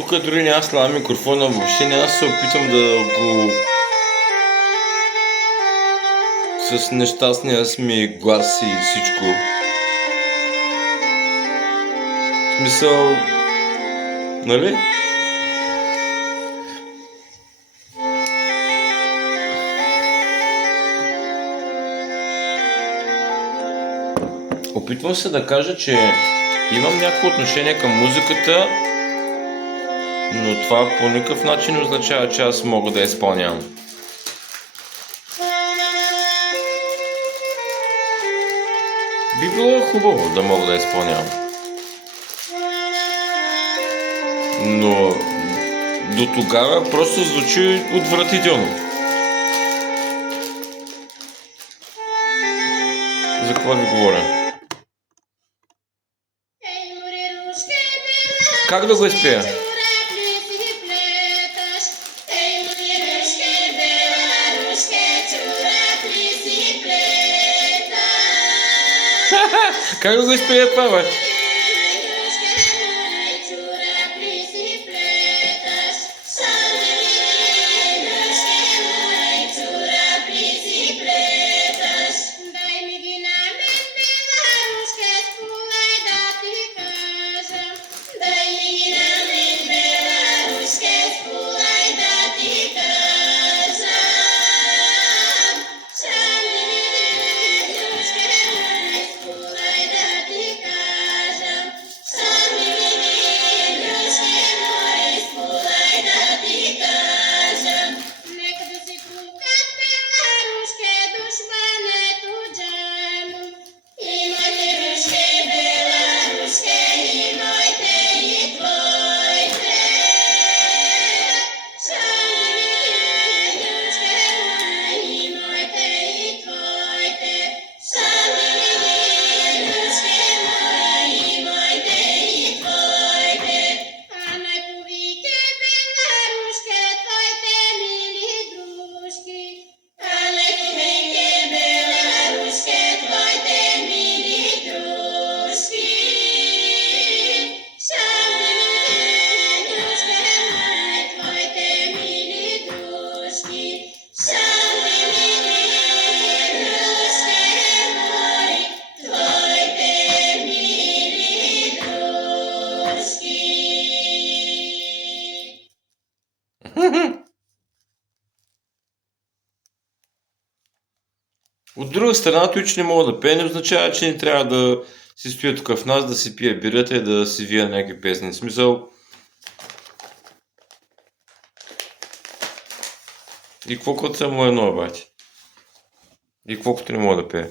Тук дори няма слава микрофона, въобще няма да се опитам да го с нещастния ми глас и всичко. В смисъл, нали? Опитвам се да кажа, че имам някакво отношение към музиката, но това по никакъв начин не означава, че аз мога да я изпълнявам. Би било хубаво да мога да я изпълнявам. Но до тогава просто звучи отвратително. За какво ви говоря? Как да го изпея? Как да го изпея това, бе? От друга страна, той, че не мога да пее, не означава, че не трябва да си стоя тук в нас, да си пие бирата и да си вия някакви песни. В смисъл... И какво като съм му едно, бати? И какво като не мога да пее?